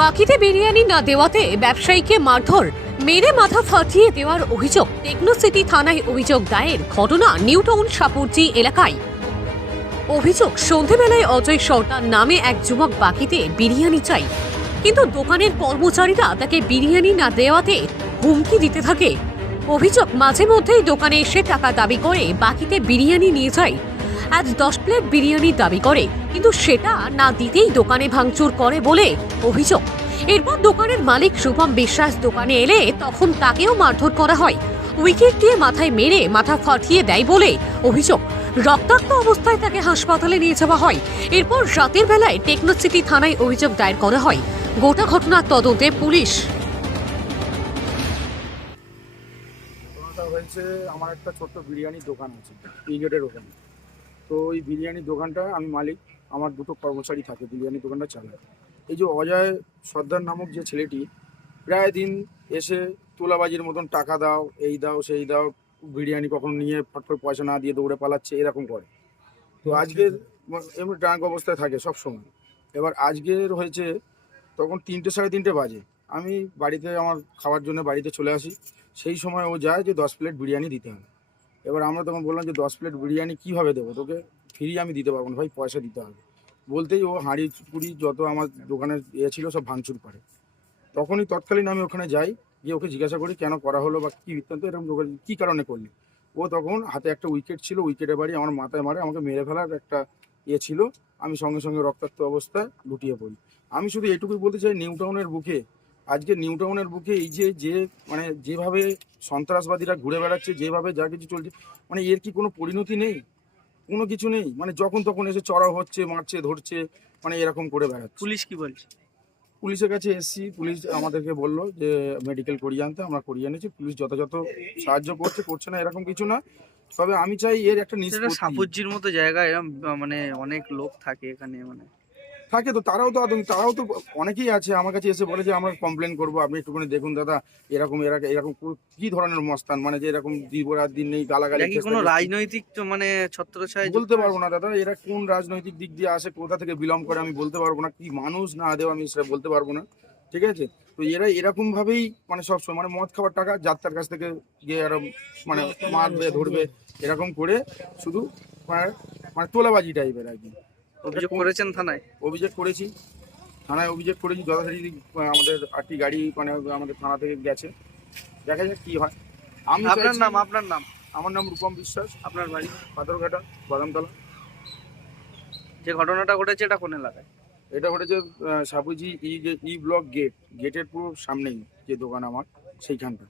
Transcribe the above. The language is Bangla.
বাকিতে বিরিয়ানি না দেওয়াতে ব্যবসায়ীকে মারধর, মেরে মাথা ফাটিয়ে দেওয়ার অভিযোগ। টেকনোসিটি থানায় অভিযোগ দায়ের ঘটনা নিউটাউন সাপুরজি এলাকায়। অভিযোগ, সন্ধেবেলায় অজয় সর্দার নামে এক যুবক বাকিতে বিরিয়ানি চাই। কিন্তু দোকানের কর্মচারীরা তাকে বিরিয়ানি না দেওয়াতে হুমকি দিতে থাকে। অভিযোগ, মাঝে মধ্যেই দোকানে এসে টাকা দাবি করে বাকিতে বিরিয়ানি নিয়ে যায় আজ দশ প্লেট বিরিয়ানি দাবি করে। কিন্তু সেটা না দিতেই দোকানে ভাঙচুর করে বলে অভিযোগ। এরপর দোকানের মালিক শুভম বিশ্বাস দোকানে এলে তখন তাকেও মারধর করা হয়। উইকেট দিয়ে মাথায় মেরে মাথা ফাটিয়ে দেয় বলে অভিযোগ। রক্তাক্ত অবস্থায় তাকে হাসপাতালে নিয়ে যাওয়া হয়। এরপর রাতের বেলায় টেকনোসিটি থানায় অভিযোগ দায়ের করা হয়। গোটা ঘটনার তদন্তে পুলিশ। হয়েছে, আমার একটা ছোট্ট বিরিয়ানির দোকান আছে ই ওখানে। তো ওই বিরিয়ানির দোকানটা আমি মালিক, আমার দুটো কর্মচারী থাকে, বিরিয়ানির দোকানটা চালায়। এই যে অজয় সর্দার নামক যে ছেলেটি, প্রায় দিন এসে তোলাবাজির মতন টাকা দাও, এই দাও, সেই দাও, বিরিয়ানি কখনো নিয়ে ফট করে পয়সা না দিয়ে দৌড়ে পালাচ্ছে, এরকম করে। তো আজকের এমনি ড্রাঙ্ক অবস্থায় থাকে সব সময়। এবার আজকের হয়েছে তখন তিনটে সাড়ে তিনটে বাজে। আমি বাড়িতে, আমার খাওয়ার জন্য বাড়িতে চলে আসি। সেই সময় ও যায় যে দশ প্লেট বিরিয়ানি দিতে হবে। এবার আমরা তখন বললাম যে দশ প্লেট বিরিয়ানি কীভাবে দেবো? তোকে ফ্রি আমি দিতে পারব না, ভাই পয়সা দিতে হবে। বলতেই ও হাঁড়ি পুড়ি যত আমার দোকানের ইয়ে ছিল সব ভাঙচুর করে। তখনই তৎকালীন আমি ওখানে যাই, গিয়ে ওকে জিজ্ঞাসা করি, কেন করা হলো বা কী বৃত্তান্ত? এরকম কী কারণে করলি? ও তখন হাতে একটা উইকেট ছিল উইকেটে বাড়ি আমার মাথায় মারে আমাকে মেরে ফেলার একটা ইয়ে ছিল। আমি সঙ্গে সঙ্গে রক্তাক্ত অবস্থায় লুটিয়ে পড়ি। আমি শুধু এটুকুই বলতে চাই নিউ টাউনের বুকে আজকে নিউ টাউনের বুকে এই যে যে মানে যেভাবে সন্ত্রাসবাদীরা ঘুরে বেড়াচ্ছে যেভাবে যা কিছু চলছে মানে এর কি কোনো পরিণতি নেই? কোনো কিছু নেই? মানে যখন তখন এসে চড়াও হচ্ছে মারছে ধরছে মানে এরকম করে বেড়াচ্ছে। পুলিশ কি বলছে? পুলিশের কাছে এসছি পুলিশ আমাদেরকে বলল যে মেডিকেল করিয়ে আনতে আমরা করিয়ে এনেছি পুলিশ যথাযথ সাহায্য করছে করছে না এরকম কিছু না। তবে আমি চাই এর একটা নিষ্পত্তি। সাপুজ্জির মতো জায়গা এরকম মানে অনেক লোক থাকে এখানে মানে থাকে তো তারাও তো আদৌ- তারাও তো অনেকেই আছে আমার কাছে এসে বলে যে আমরা কমপ্লেন করব আপনি একটুখানি দেখুন দাদা এরকম এরকম এরকম কো- ধরনের মস্তান? মানে যে এরকম দিবরাত দিন নেই গালাগালি কোনো রাজনৈতিক তো মানে ছত্রছায় বলতে পারব না দাদা এরা কোন রাজনৈতিক দিক দিয়ে আসে কোথা থেকে বিলম্ব করে আমি বলতে পারব না কি মানুষ না আদেও আমি সেটা বলতে পারব না ঠিক আছে? তো এরা এরকম ভাবেই মানে সবসময় মানে মদ খাবার টাকা যাত্রার কাছ থেকে গিয়ে এরকম মানে মারবে ধরবে এরকম করে শুধু মানে মানে তোলাবাজি টাইপের আর কি। অভিযোগ করেছেন থানায়? অভিযোগ করেছি। থানায় অভিযোগ করেছি যথারীতি আহ, আমাদের আটটি গাড়ি মানে আমাদের থানা থেকে গেছে। দেখা যাক কি হয়। আমি আপনার নাম আপনার নাম? আমার নাম রূপম বিশ্বাস আপনার বাড়ি পাথরঘাটা বাদামতলা। যে ঘটনাটা ঘটেছে এটা কোন এলাকায়? এটা ঘটেছে সাপুজি ই ই ব্লক গেট। গেটের পুরো সামনেই যে দোকান আমার সেইখানটা